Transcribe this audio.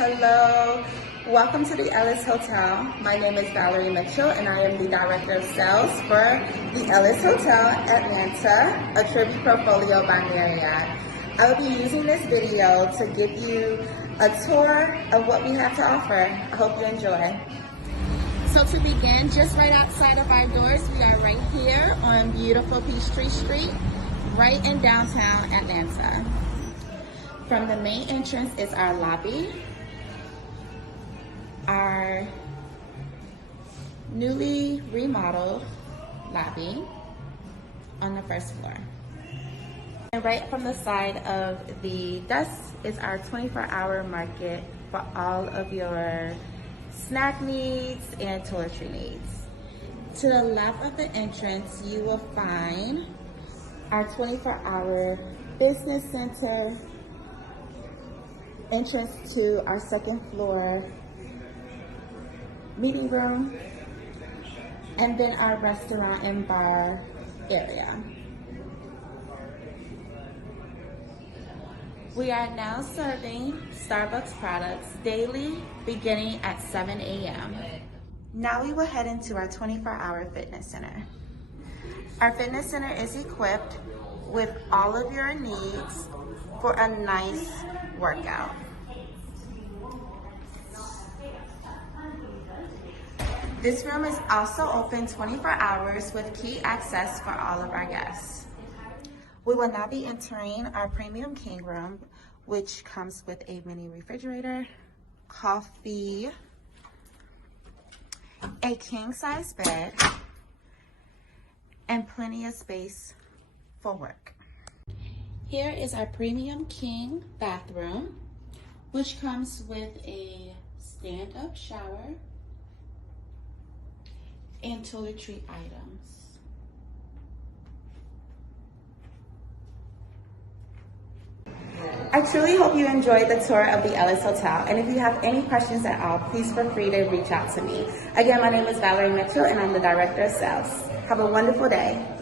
Hello. Welcome to the Ellis Hotel. My name is Valarie Mitchell and I am the Director of Sales for the Ellis Hotel Atlanta, a tribute portfolio by Marriott. I will be using this video to give you a tour of what we have to offer. I hope you enjoy. So to begin, just right outside of our doors, we are right here on beautiful Peachtree Street, right in downtown Atlanta. From the main entrance is our lobby, our newly remodeled lobby on the first floor. And right from the side of the desk is our 24-hour market for all of your snack needs and toiletry needs. To the left of the entrance, you will find our 24-hour business center, entrance to our second floor meeting room, and then our restaurant and bar area. We are now serving Starbucks products daily beginning at 7 a.m. Now we will head into our 24-hour fitness center. Our fitness center is equipped with all of your needs for a nice workout. This room is also open 24 hours with key access for all of our guests. We will now be entering our premium king room, which comes with a mini refrigerator, coffee, a king size bed, and plenty of space for work. Here is our premium king bathroom, which comes with a stand-up shower and toiletry items. I truly hope you enjoyed the tour of the Ellis Hotel, and if you have any questions at all, please feel free to reach out to me. Again, my name is Valarie Mitchell and I'm the Director of Sales. Have a wonderful day.